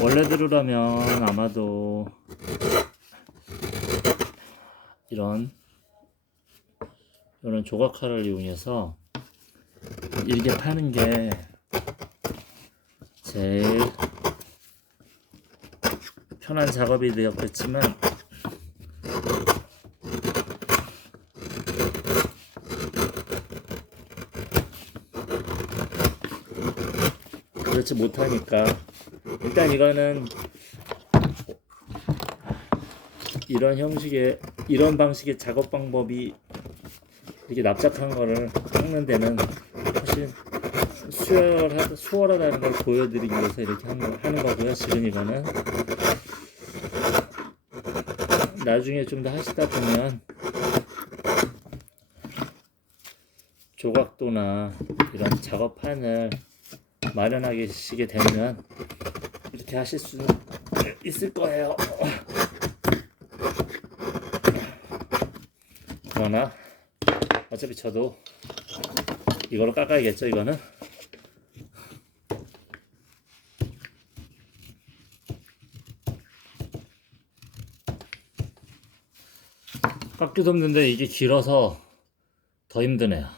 원래대로라면 아마도 이런 이런 조각칼을 이용해서 이렇게 파는 게 제일 편한 작업이 되었겠지만 그렇지 못하니까 일단 이거는 이런 형식의 이런 방식의 작업 방법이 이렇게 납작한 거를 깎는 데는 훨씬 수월하, 수월하다는 걸 보여드리기 위해서 이렇게 하는 거고요. 지금 이거는 나중에 좀 더 하시다 보면 조각도나 이런 작업판을 마련하시게 되면 이렇게 하실 수 있을 거예요. 그러나 어차피 저도 이걸로 깎아야겠죠 이거는 깎기도 힘든데 이게 길어서 더 힘드네요